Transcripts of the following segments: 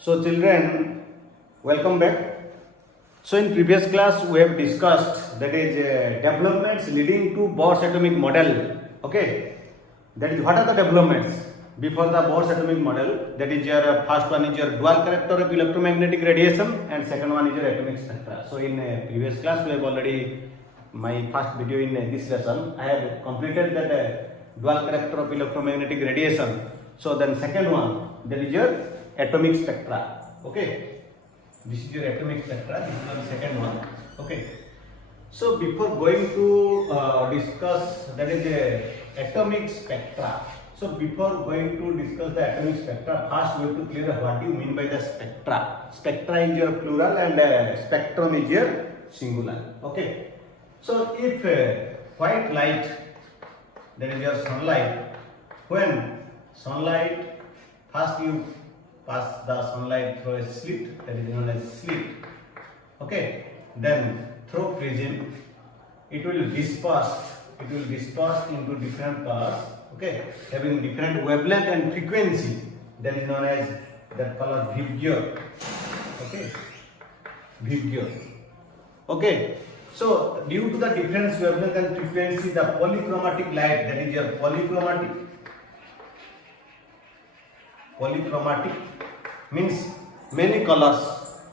So children, welcome back. So in previous class we have discussed that is developments leading to Bohr's atomic model. Okay, that is what are the developments before the Bohr's atomic model? That is your first one is your dual character of electromagnetic radiation and second one is your atomic spectra. So in previous class we have already my first video in this lesson. I have completed that dual character of electromagnetic radiation. So then second one that is your atomic spectra. Okay, this is your atomic spectra. This is the second one. Okay, so before going to discuss that is atomic spectra. So before going to discuss the atomic spectra, first we have to clear what you mean by the spectra. Spectra is your plural and spectrum is your singular. Okay, so if white light, that is your sunlight, when sunlight first you pass the sunlight through a slit, that is known as slit. Okay, then through prism it will disperse into different colors. Okay, having different wavelength and frequency, that is known as that color Vibgyor. Okay, Vibgyor. Okay, so due to the different wavelength and frequency, the polychromatic light, that is your polychromatic means many colors.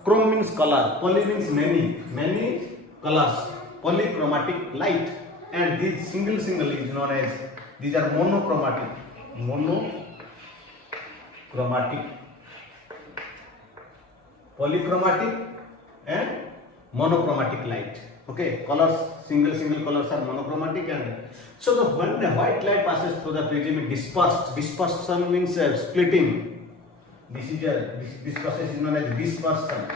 Chrome means color, poly means many colors. Polychromatic light, and this single is known as, these are monochromatic polychromatic and monochromatic light. Okay, colors, single colors are monochromatic, and so when the white light passes through the prism, it dispersion means splitting. This process is known as dispersion,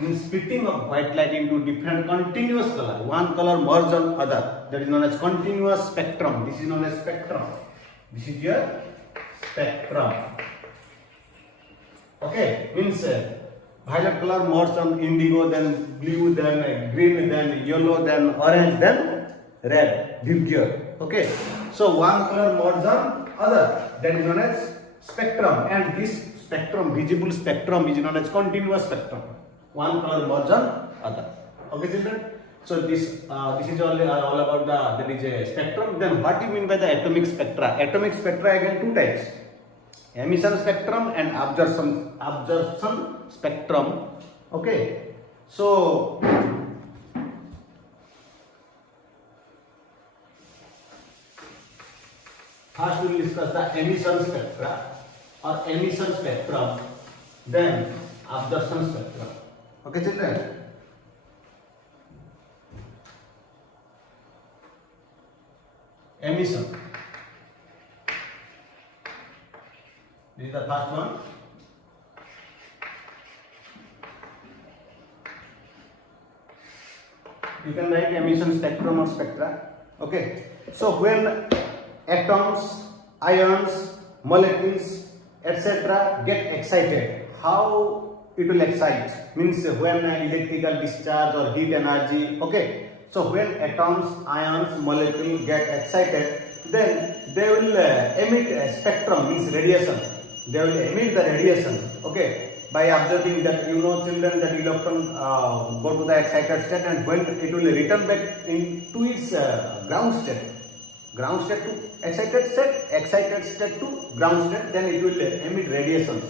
means splitting of white light into different continuous color. One color merged on other, that is known as continuous spectrum. This is known as spectrum. This is your spectrum. Okay, means violet color merged on indigo, then blue, then green, then yellow, then orange, then red. Vibgyor. Okay, so one color merged on other, that is known as spectrum, and this spectrum, visible spectrum, is known as continuous spectrum. One color merged on other. Okay, children. So this is all about that is a spectrum. Then what do you mean by the atomic spectra? Atomic spectra again two types: emission spectrum and absorption spectrum. Okay, so first we will discuss the emission spectra or emission spectrum, then absorption spectrum. Okay, children. Emission. This is the first one. You can write emission spectrum or spectra. Okay. So when atoms, ions, molecules, etc. get excited, how it will excite? Means when electrical discharge or heat energy. Okay. So when atoms, ions, molecules get excited, then they will emit a spectrum, means radiation. They will emit the radiation. Okay, by observing that, children, that electron go to the excited state, and when it will return back into its ground state to excited state to ground state, then it will emit radiations.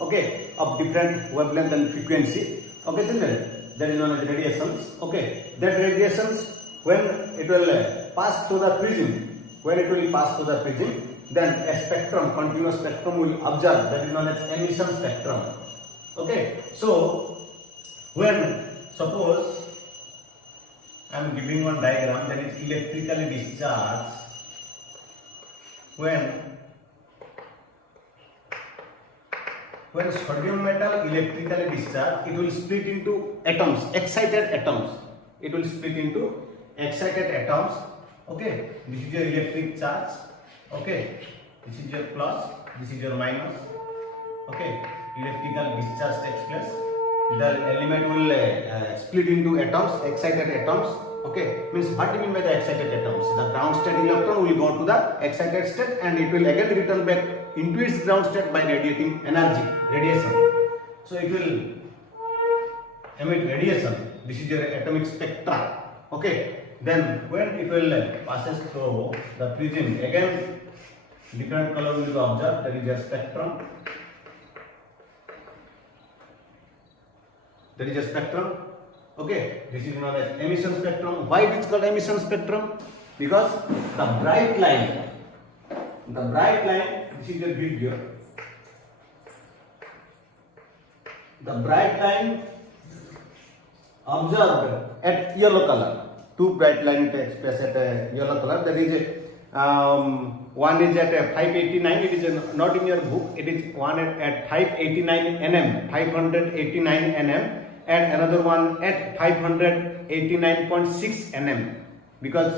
Okay, of different wavelength and frequency. Okay, children, that is known as radiations. Okay, that radiations, when it will pass through the prism, then a spectrum, continuous spectrum, will observe, that is known as emission spectrum. Okay, so when suppose I am giving one diagram, that is electrically discharged, when sodium metal electrically discharged, it will split into atoms, excited atoms. It will split into excited atoms. Okay, this is your electric charge. Okay, this is your plus, this is your minus. Okay, electrical discharge takes place. The element will split into atoms, excited atoms. Okay, means what do you mean by the excited atoms? The ground state electron will go to the excited state and it will again return back into its ground state by radiating energy, radiation. So it will emit radiation. This is your atomic spectra. Okay, then when it will passes through the prism, again different color will be observed. There is a spectrum. There is a spectrum. Okay, this is known as emission spectrum. Why it is called emission spectrum? Because the bright line, this is a video. The bright line observed at yellow color. Two bright line takes place at a yellow color. That is one is at 589. It is not in your book. It is one at 589 nm, 589 nm. And another one at 589.6 nm because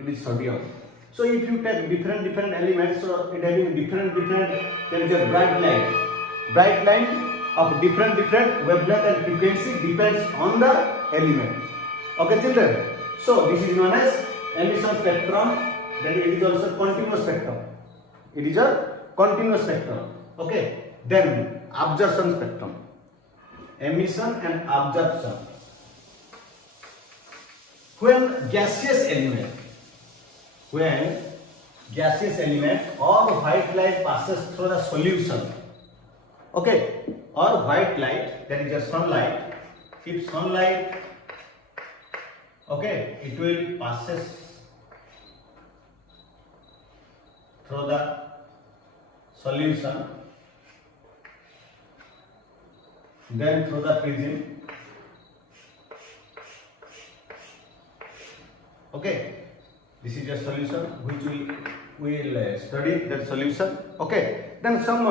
it is sodium. So if you take different elements, so it having different there is a bright line of different wavelength and frequency depends on the element. Okay, children. So this is known as emission spectrum. Then it is also continuous spectrum. It is a continuous spectrum. Okay. Then absorption spectrum. Emission and absorption. When gaseous element or white light passes through the solution, okay, or white light, that is a sunlight. If sunlight, okay, it will passes through the solution, then through the prism. Okay, this is a solution which we will study that solution. Okay, then some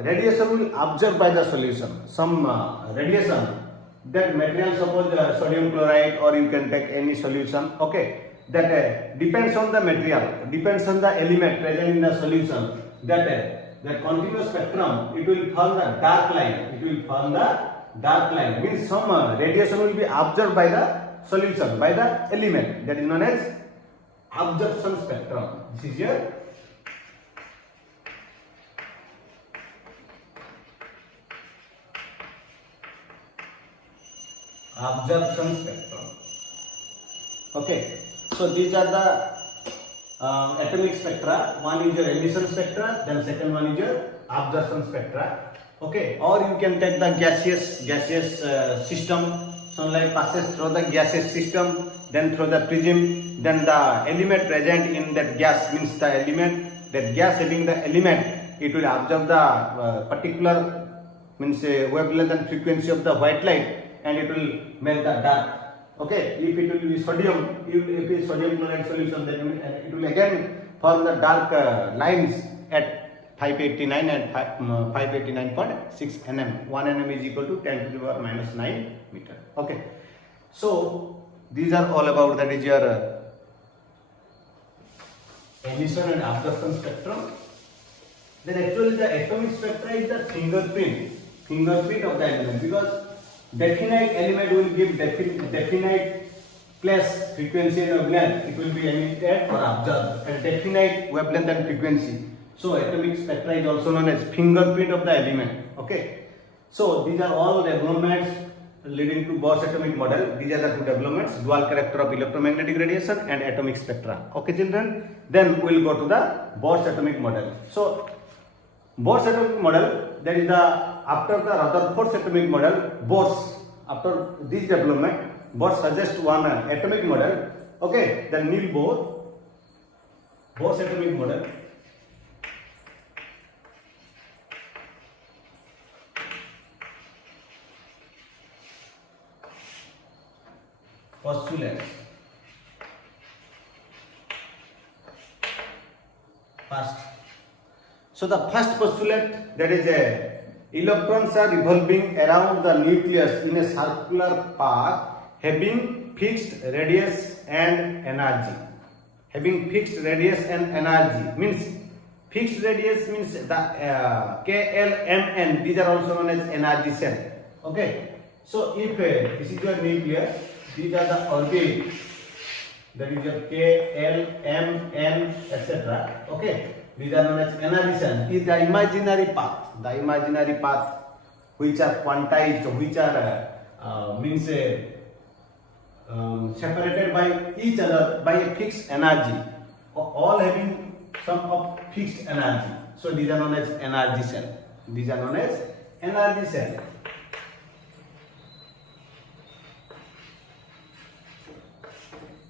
radiation will absorb by the solution. Some radiation, that material, suppose sodium chloride, or you can take any solution. Okay, that depends on the material, depends on the element present in the solution. That continuous spectrum, it will form the dark line. Means some radiation will be absorbed by the solution, by the element. That is known as absorption spectrum. This is your absorption spectrum. Okay, so these are the atomic spectra. One is your emission spectra, then second one is your absorption spectra. Okay, or you can take the gaseous system. Sunlight passes through the gaseous system, then through the prism, then the element present in that gas, means the element, that gas having the element, it will absorb the particular, means wavelength and frequency of the white light, and it will make the dark. Okay, if it will be sodium, if it is sodium chloride solution, then it will again form the dark lines at 589 and 589.6 nm. 1 nm is equal to 10 to the power minus 9 meter. Okay, so these are all about, that is your emission and absorption spectrum. Then actually the atomic spectra is the fingerprint of the element, because definite element will give definite place, frequency and wavelength. It will be emitted or absorbed at definite wavelength and frequency. So atomic spectra is also known as fingerprint of the element. Okay, so these are all developments leading to Bohr's atomic model. These are the two developments: dual character of electromagnetic radiation and atomic spectra. Okay, children. Then we will go to the Bohr's atomic model. So Bohr's atomic model, that is the after the Rutherford's atomic model, after this development, Bohr suggests one atomic model. Okay, then Niels Bohr's atomic model. Postulates. First. So the first postulate, that is electrons are revolving around the nucleus in a circular path having fixed radius and energy. Having fixed radius and energy means, fixed radius means the KLMN. These are also known as energy cell. Okay. So if this is your nucleus, these are the orbit that is your K, L, M, N, etc. Okay, these are known as energy cell. Is the imaginary path which are quantized, which are separated by each other by a fixed energy, all having some of fixed energy. So these are known as energy cell. These are known as energy cell.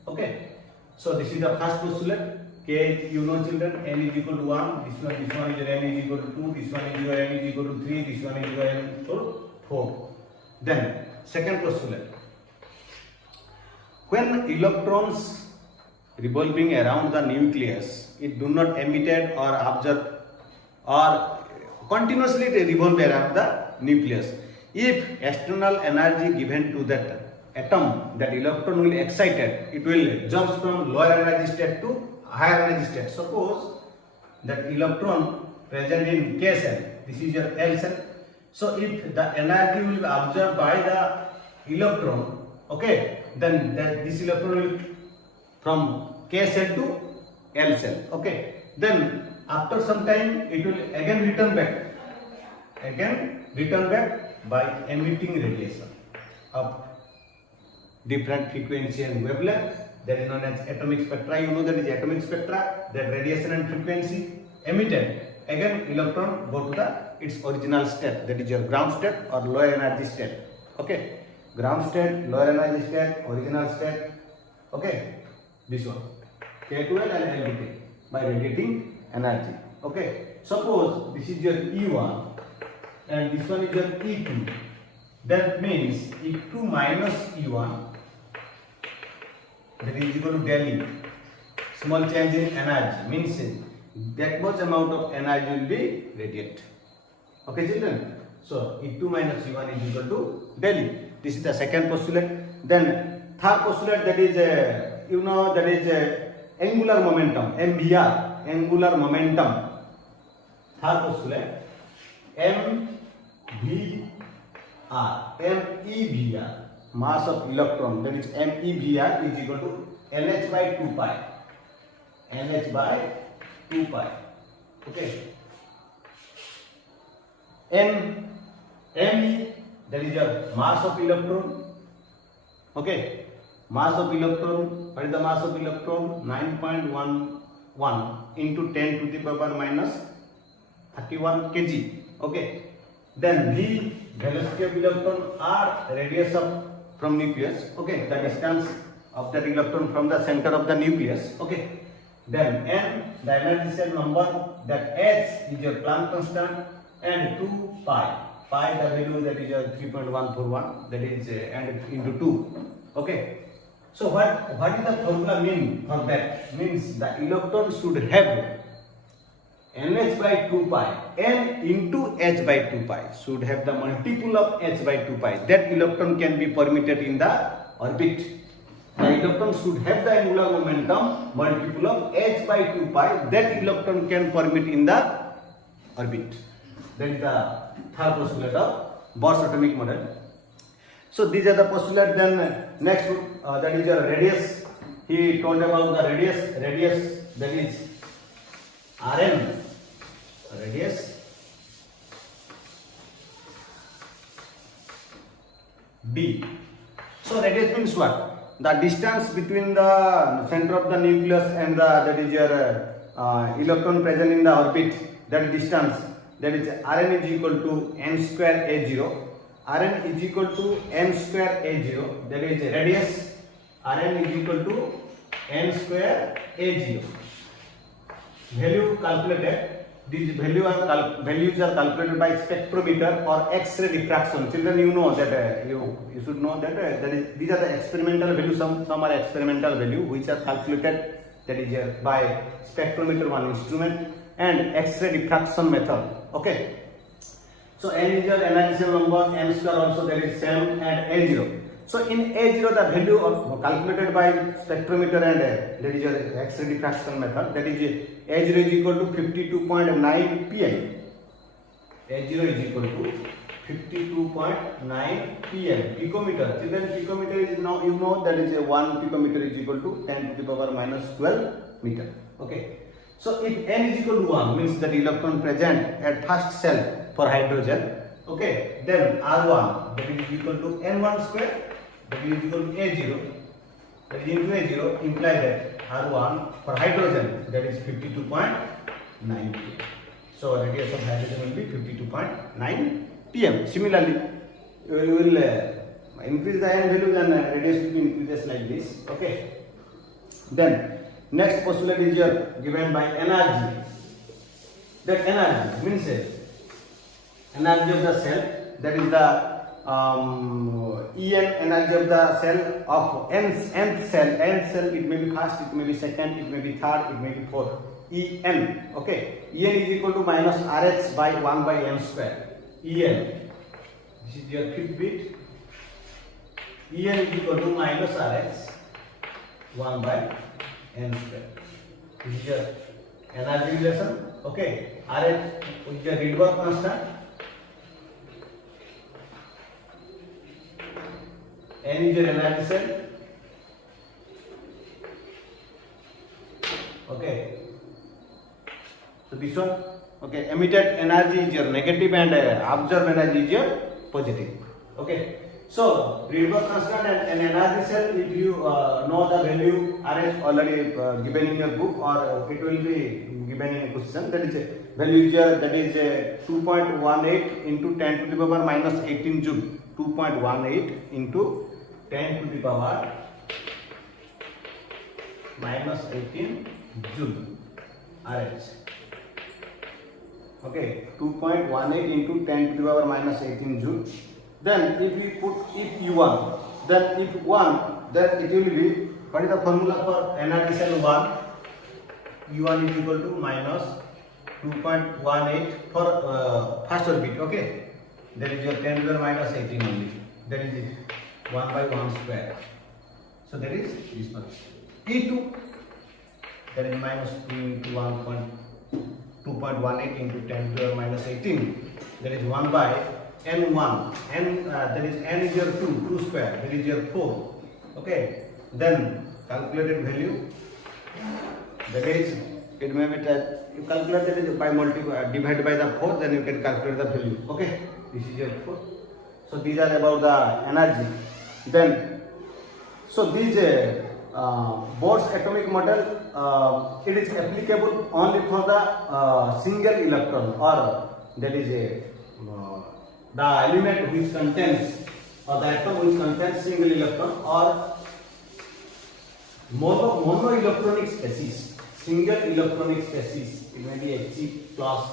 Okay, so this is the first postulate. K, you know children, n is equal to 1, this one is your n is equal to 2, this one is your n is equal to 3, this one is your n is equal to 4. Then second postulate, when electrons revolving around the nucleus, it do not emitted or absorb or continuously revolve around the nucleus. If external energy given to that atom, that electron will excited, it will jump from lower energy state to higher energy state. Suppose that electron present in K cell, this is your L cell. So if the energy will be absorbed by the electron, okay, then this electron will from K cell to L cell. Okay, then after some time it will again return back by emitting radiation of different frequency and wavelength. That is known as atomic spectra. You know that is atomic spectra, that radiation and frequency emitted. Again electron go to the its original state, that is your ground state or lower energy state. Okay, ground state, lower energy state, original state. Okay, this one K12 and L2 by radiating energy. Okay, suppose this is your E1 and this one is your E2. That means E2 minus E1, that is equal to del E. Small change in energy means that much amount of energy will be radiated. Okay children, so E2 minus E1 is equal to del E. This is the second postulate. Then third postulate, that is you know, that is angular momentum, MVR, angular momentum. Third postulate, MEVR, mass of electron, that is MEVR is equal to NH by 2 pi. NH by 2 pi. Okay. ME, that is your mass of electron. Okay. Mass of electron, what is the mass of electron? 9.11 into 10 to the power minus 31 kg. Okay. Then V, velocity of electron, R, radius of from nucleus. Okay, the distance of that electron from the center of the nucleus. Okay. Then N, the energy cell number, that H is your Planck constant, and 2 pi. Pi, the value that is your 3.141, that is and into 2. Okay. So what is the formula mean for that? Means the electron should have NH by 2 pi, N into H by 2 pi, should have the multiple of H by 2 pi. That electron can be permitted in the orbit. The electron should have the angular momentum multiple of H by 2 pi. That electron can permit in the orbit. That is the third postulate of Bohr's atomic model. So these are the postulates. Then next, that is your radius. He told about the radius. Radius, that is Rn. Radius B. So radius means what? The distance between the center of the nucleus and the, that is your electron present in the orbit. That distance, that is Rn is equal to n square a0. Rn is equal to n square a0. That is radius. Rn is equal to n square a0. Value calculated. These values are calculated by spectrometer or X-ray diffraction. Children, you know that you should know that these are the experimental values. Some are experimental value which are calculated, that is by spectrometer, one instrument, and X-ray diffraction method. Okay. So n is your energy cell number, n square also that is same, and a0. So in a0 the value of calculated by spectrometer and that is your X-ray diffraction method, that is a0 is equal to 52.9 pi. A0 is equal to 52.9 pm. Picometer. Children, picometer is now, you know, that is a 1 picometer is equal to 10 to the power minus 12 meter. Okay. So if n is equal to 1 means that electron present at first shell for hydrogen. Okay. Then R1 that is equal to n1 square, that is equal to A0. That is into A0 imply that R1 for hydrogen that is 52.9 pm. So radius of hydrogen will be 52.9 pm. Similarly, you will increase the n value, then radius will be increases like this. Okay. Then next postulate is given by energy. That energy means energy of the cell, that is the En energy of the cell of nth cell. Nth cell, it may be first, it may be second, it may be third, it may be fourth. En. Okay. En is equal to minus Rh by 1 by n square. En. This is your fifth bit. En is equal to minus Rh 1 by n square. This is your energy relation. Okay. Rh is your Rydberg constant. N is your energy cell. Okay. So this one. Okay. Emitted energy is your negative and absorbed energy is your positive. Okay. So Rydberg constant and energy cell, if you know the value Rh already given in your book, or it will be given in a question, that is a value is that is 2.18 into 10 to the power minus 18 joule. 2.18 into 10 to the power minus 18 joule Rh. Okay, 2.18 into 10 to the power minus 18 joule. Then if we put if U1, then if 1, then it will be, what is the formula for energy cell 1? U1 is equal to minus 2.18 for first orbit. Okay, that is your 10 to the minus 18 only. That is it. 1 by 1 square. So that is this one. E2, that is minus 2 into 2.18 into 10 to the minus 18. That is 1 by n1. That is n is your 2 square. That is your 4. Okay. Then calculated value. That is, it may be that you calculate that is by divide by the 4. Then you can calculate the value. Okay. This is your 4. So these are about the energy. Then, so these Bohr's atomic model, it is applicable only for the single electron, or that is the element which contains, or the atom which contains single electron, or mono electronic species, single electronic species. It may be He plus,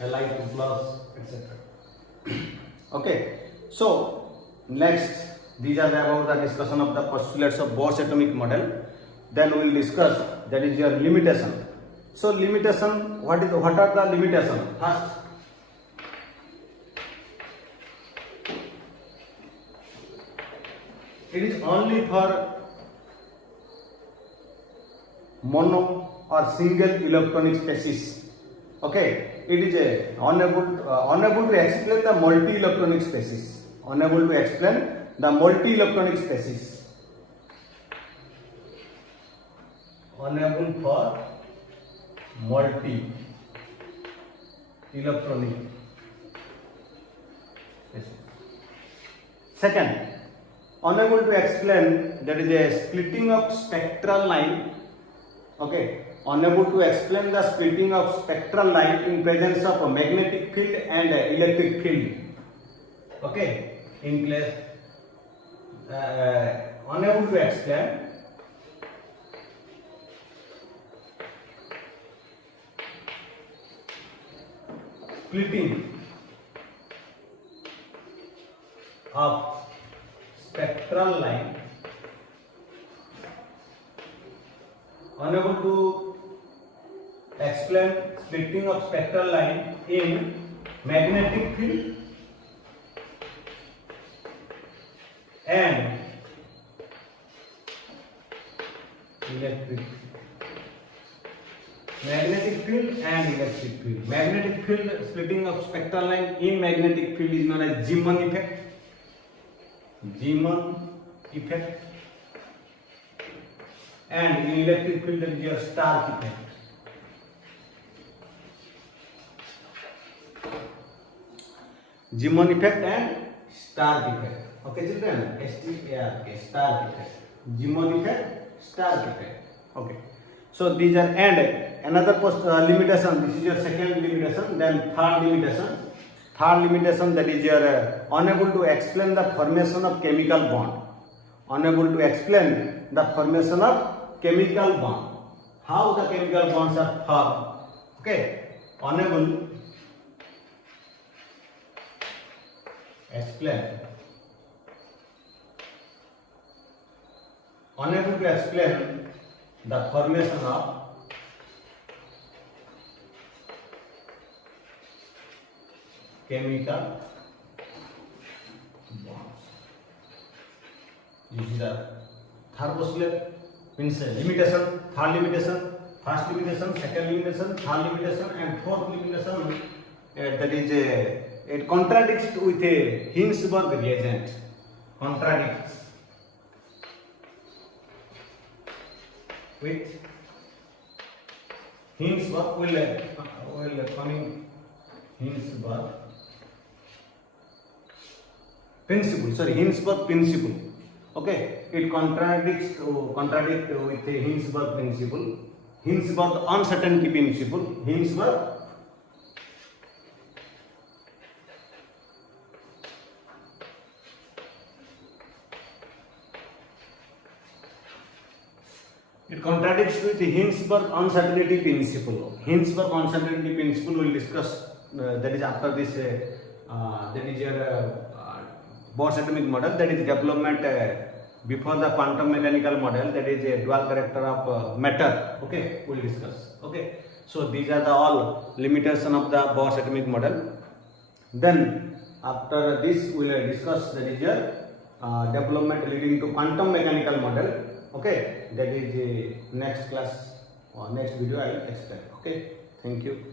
Li2 plus, etc. Okay. So next, these are about the discussion of the postulates of Bohr's atomic model. Then we will discuss, that is your limitation. So limitation, what are the limitations? First, it is only for mono or single electronic species. Okay, it is unable to explain the multi-electronic species. Unable to explain the multi-electronic species. Unable for multi-electronic species. Second, unable to explain, that is a splitting of spectral line. Okay, unable to explain the splitting of spectral line in presence of a magnetic field and electric field. Okay, in place, unable to explain splitting of spectral line, unable to explain splitting of spectral line in magnetic field and electric field. magnetic field and electric field. Magnetic field, splitting of spectral line in magnetic field is known as Zeeman effect. Zeeman effect. And in electric field there is your Stark effect. Zeeman effect and Stark effect. Okay, children. STARK, Stark effect. Zeeman effect, Stark effect. Okay. So these are, and another limitation. This is your second limitation. Then third limitation. Third limitation, that is your unable to explain the formation of chemical bond. Unable to explain the formation of chemical bond. How the chemical bonds are formed. Okay. Unable explain. Unable to explain the formation of chemical bonds. This is the third postulate, means limitation, third limitation, first limitation, second limitation, third limitation, and fourth limitation. That is it contradicts with a Hinsberg reagent. Contradicts with Hinsberg will coming Hinsberg principle. Sorry, Hinsberg principle. Okay, it contradicts with the Hinsberg principle. Hinsberg uncertainty principle. Hinsberg it contradicts with the Hinsberg uncertainty principle. Hinsberg uncertainty principle we will discuss. That is after this. That is your Bohr's atomic model. That is development before the quantum mechanical model. That is a dual character of matter. Okay, we will discuss. Okay, so these are the all limitation of the Bohr's atomic model. Then after this we will discuss that is your development leading to quantum mechanical model. Okay, that is the next class or next video I will explain. Okay, thank you.